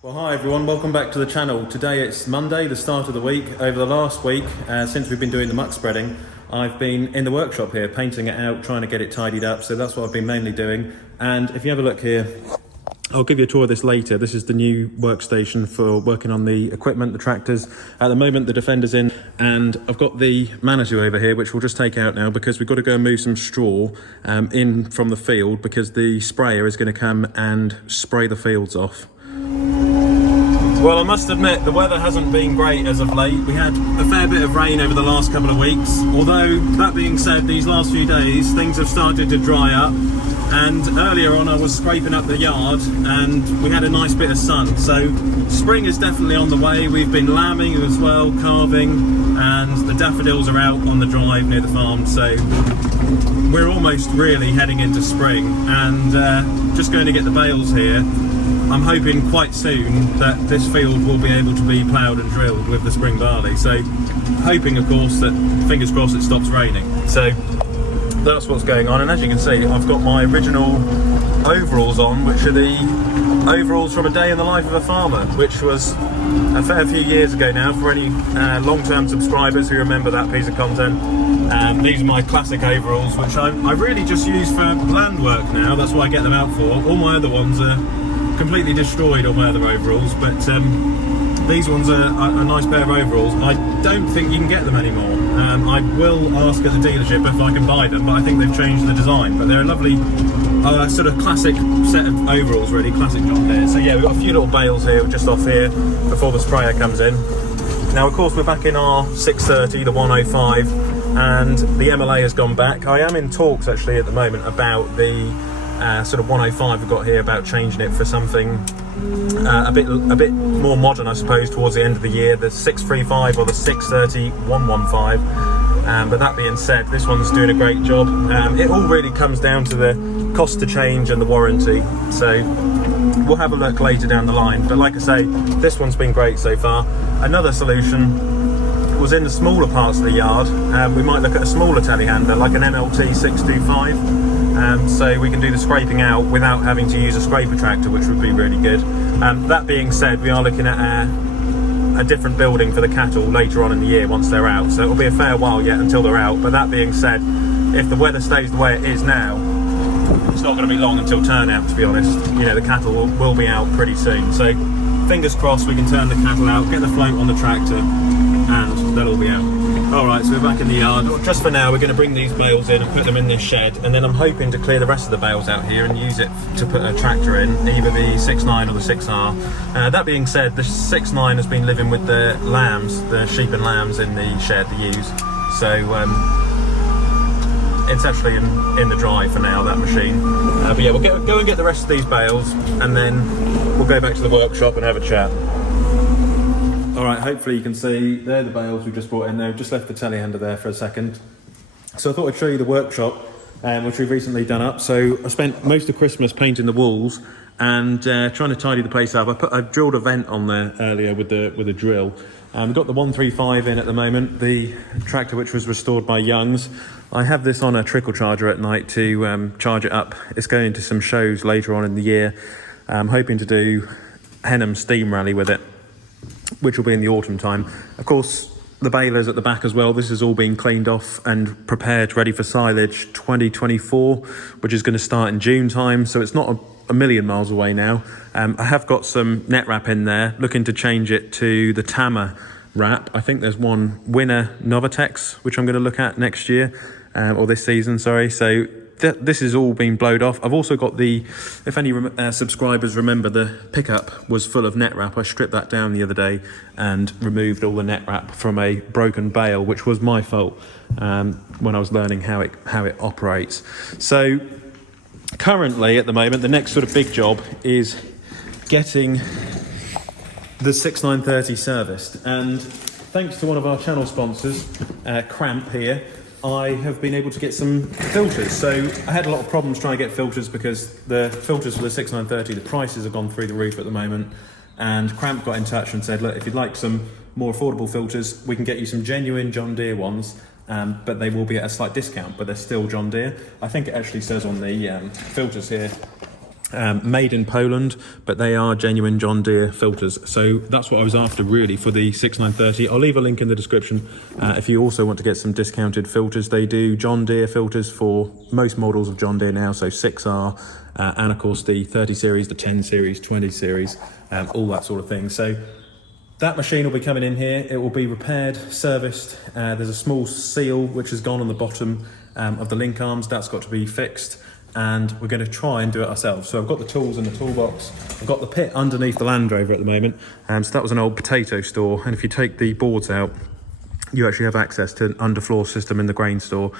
Well, hi everyone, welcome back to the channel. Today it's Monday, the start of the week. Over the last week, since we've been doing the muck spreading, I've been in the workshop here, painting it out, trying to get it tidied up, so that's what I've been mainly doing. And if you have a look here, I'll give you a tour of this later. This is the new workstation for working on the equipment, the tractors. At the moment, the Defender's in, and I've got the Manitou over here, which we'll just take out now because we've got to go and move some straw in from the field because the sprayer is going to come and spray the fields off. Well, I must admit, the weather hasn't been great as of late. We had a fair bit of rain over the last couple of weeks. Although, that being said, these last few days, things have started to dry up. And earlier on, I was scraping up the yard and we had a nice bit of sun. So, spring is definitely on the way. We've been lambing as well, calving, and the daffodils are out on the drive near the farm. So, we're almost really heading into spring and just going to get the bales here. I'm hoping quite soon that this field will be able to be ploughed and drilled with the spring barley. So, hoping of course that, fingers crossed, it stops raining. So, that's what's going on. And as you can see, I've got my original overalls on, which are the overalls from a day in the life of a farmer, which was a fair few years ago now for any long-term subscribers who remember that piece of content. These are my classic overalls, which I really just use for land work now. That's what I get them out for. All my other ones are completely destroyed, all my other overalls, but these ones are a nice pair of overalls. I don't think you can get them anymore. I will ask at the dealership if I can buy them, but I think they've changed the design. But they're a lovely sort of classic set of overalls, really classic John Deere. So yeah, we've got a few little bales here, just off here, before the sprayer comes in. Now of course we're back in our 630, the 105, and the MLA has gone back. I am in talks actually at the moment about the sort of 105 we've got here, about changing it for something a bit more modern, I suppose, towards the end of the year, the 635 or the 630 115. But that being said, this one's doing a great job. It all really comes down to the cost to change and the warranty, so we'll have a look later down the line. But like I say, this one's been great so far. Another solution was in the smaller parts of the yard. We might look at a smaller telehandler, like an MLT 625. So we can do the scraping out without having to use a scraper tractor, which would be really good. That being said, we are looking at a different building for the cattle later on in the year once they're out, so it'll be a fair while yet until they're out. But that being said, if the weather stays the way it is now, it's not going to be long until turnout, to be honest. You know, the cattle will be out pretty soon, so fingers crossed we can turn the cattle out, get the float on the tractor, and they'll all be out. Alright, so we're back in the yard. Just for now, we're going to bring these bales in and put them in this shed, and then I'm hoping to clear the rest of the bales out here and use it to put a tractor in, either the 6.9 or the 6R. That being said, the 6.9 has been living with the lambs, the sheep and lambs in the shed, the ewes. So it's actually in the dry for now, that machine. But yeah, we'll go and get the rest of these bales, and then we'll go back to the workshop and have a chat. Alright, hopefully you can see, they're the bales we just brought in there. We've just left the telehandler there for a second. So I thought I'd show you the workshop, which we've recently done up. So I spent most of Christmas painting the walls and trying to tidy the place up. I drilled a vent on there earlier with a drill. We've got the 135 in at the moment, the tractor which was restored by Young's. I have this on a trickle charger at night to charge it up. It's going to some shows later on in the year. I'm hoping to do Henham Steam Rally with it, which will be in the autumn time. Of course, the balers at the back as well. This is all being cleaned off and prepared, ready for silage 2024, which is going to start in June time. So it's not a million miles away now. I have got some net wrap in there, looking to change it to the Tama wrap. I think there's one Winner Novitex, which I'm going to look at next year, or this season, sorry. So this is all been blowed off. I've also got the, if any subscribers remember, the pickup was full of net wrap. I stripped that down the other day and removed all the net wrap from a broken bale, which was my fault when I was learning how it operates. So currently, at the moment, the next sort of big job is getting the 6930 serviced. And thanks to one of our channel sponsors, Kramp here, I have been able to get some filters. So I had a lot of problems trying to get filters because the filters for the 6930, the prices have gone through the roof at the moment. And Kramp got in touch and said, look, if you'd like some more affordable filters, we can get you some genuine John Deere ones, but they will be at a slight discount, but they're still John Deere. I think it actually says on the filters here, made in Poland, but they are genuine John Deere filters. So that's what I was after really for the 6930. I'll leave a link in the description if you also want to get some discounted filters. They do John Deere filters for most models of John Deere now, so 6R and of course the 30 series, the 10 series, 20 series, all that sort of thing. So that machine will be coming in here. It will be repaired, serviced. There's a small seal which has gone on the bottom of the link arms. That's got to be fixed, and we're going to try and do it ourselves. So I've got the tools in the toolbox. I've got the pit underneath the Land Rover at the moment. So that was an old potato store, and if you take the boards out, you actually have access to an underfloor system in the grain store,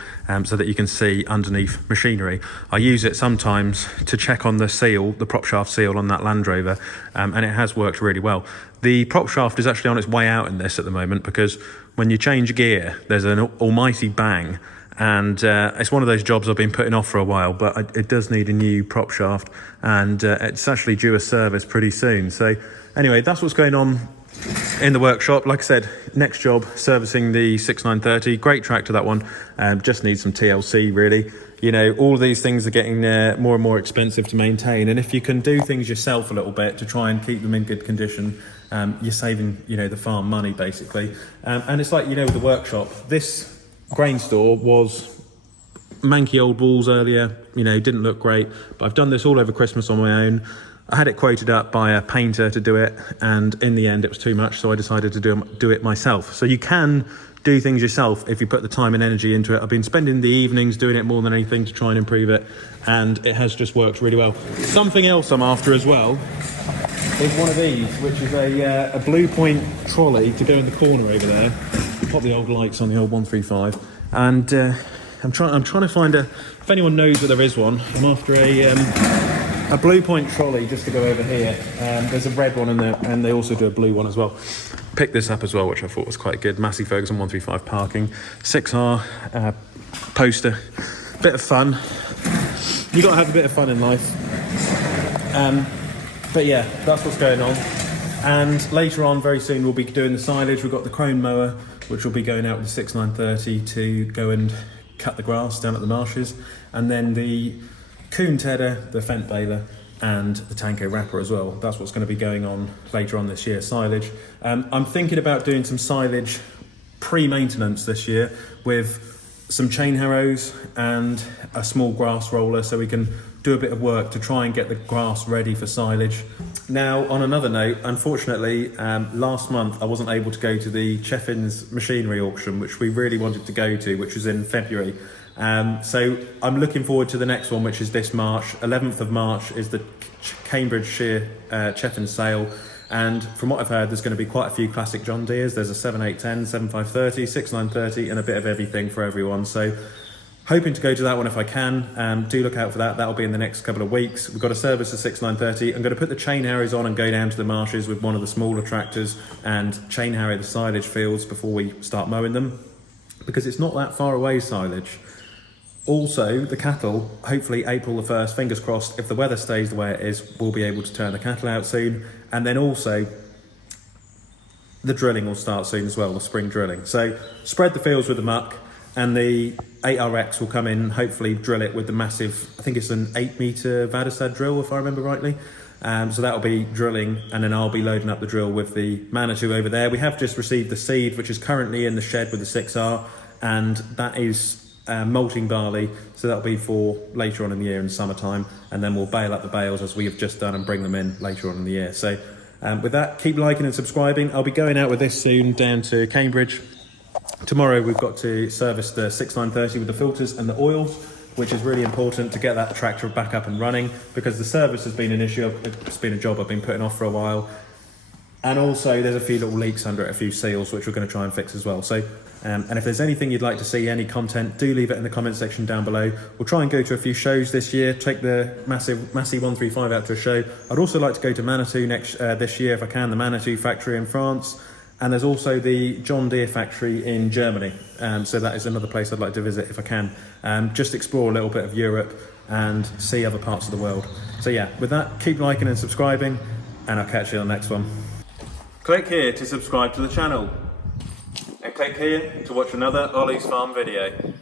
so that you can see underneath machinery. I use it sometimes to check on the seal, the prop shaft seal on that Land Rover, and it has worked really well. The prop shaft is actually on its way out in this at the moment, because when you change gear, there's an almighty bang, and it's one of those jobs I've been putting off for a while, but it does need a new prop shaft, and it's actually due a service pretty soon. So anyway, that's what's going on in the workshop. Like I said, next job, servicing the 6930. Great tractor, that one. Just needs some TLC really. You know, all of these things are getting more and more expensive to maintain, and if you can do things yourself a little bit to try and keep them in good condition, you're saving, you know, the farm money basically. And it's like, you know, with the workshop, this grain store was manky old walls earlier, you know, didn't look great, but I've done this all over Christmas on my own. I had it quoted up by a painter to do it, and in the end it was too much, so I decided to do it myself. So you can do things yourself if you put the time and energy into it. I've been spending the evenings doing it more than anything to try and improve it, and it has just worked really well. Something else I'm after as well is one of these, which is a Blue Point trolley to go in the corner over there. Pop the old lights on the old 135, and I'm trying to find if anyone knows where there is one. I'm after a Blue Point trolley just to go over here. There's a red one in there, and they also do a blue one as well. Picked this up as well, which I thought was quite good. Massey Ferguson 135 parking, 6R poster. Bit of fun. You got to have a bit of fun in life. But yeah, that's what's going on. And later on, very soon, we'll be doing the silage. We've got the crone mower, which will be going out with the 6930 to go and cut the grass down at the marshes, and then the coon tedder, the fent baler, and the Tanko wrapper as well. That's what's going to be going on later on this year, silage. I'm thinking about doing some silage pre-maintenance this year with some chain harrows and a small grass roller, so we can do a bit of work to try and get the grass ready for silage. Now, on another note, unfortunately, last month I wasn't able to go to the Cheffins machinery auction, which we really wanted to go to, which was in February. So I'm looking forward to the next one, which is this March. 11th of March is the Cambridgeshire Cheffins sale. And from what I've heard, there's going to be quite a few classic John Deeres. There's a 7810, 7530, 6930, and a bit of everything for everyone. So hoping to go to that one if I can. Do look out for that. That'll be in the next couple of weeks. We've got a service of 6930. I'm going to put the chain harrows on and go down to the marshes with one of the smaller tractors and chain harrow the silage fields before we start mowing them, because it's not that far away, silage. Also, the cattle, hopefully April the 1st, fingers crossed, if the weather stays the way it is, we'll be able to turn the cattle out soon. And then also, the drilling will start soon as well, the spring drilling. So spread the fields with the muck, and the 8RX will come in, hopefully drill it with the massive, I think it's an 8-metre Vadestad drill, if I remember rightly. So that'll be drilling, and then I'll be loading up the drill with the Manitou over there. We have just received the seed, which is currently in the shed with the 6R, and that is malting barley, so that'll be for later on in the year in summertime, and then we'll bale up the bales as we have just done and bring them in later on in the year. So with that, keep liking and subscribing. I'll be going out with this soon down to Cambridge. Tomorrow we've got to service the 6930 with the filters and the oils, which is really important to get that tractor back up and running, because the service has been an issue. It's been a job I've been putting off for a while. And also there's a few little leaks under it, a few seals, which we're going to try and fix as well. So, and if there's anything you'd like to see, any content, do leave it in the comment section down below. We'll try and go to a few shows this year, take the Massey 135 out to a show. I'd also like to go to Manitou this year if I can, the Manitou factory in France. And there's also the John Deere factory in Germany. So that is another place I'd like to visit if I can. Just explore a little bit of Europe and see other parts of the world. So yeah, with that, keep liking and subscribing, and I'll catch you on the next one. Click here to subscribe to the channel, and click here to watch another Olly's Farm video.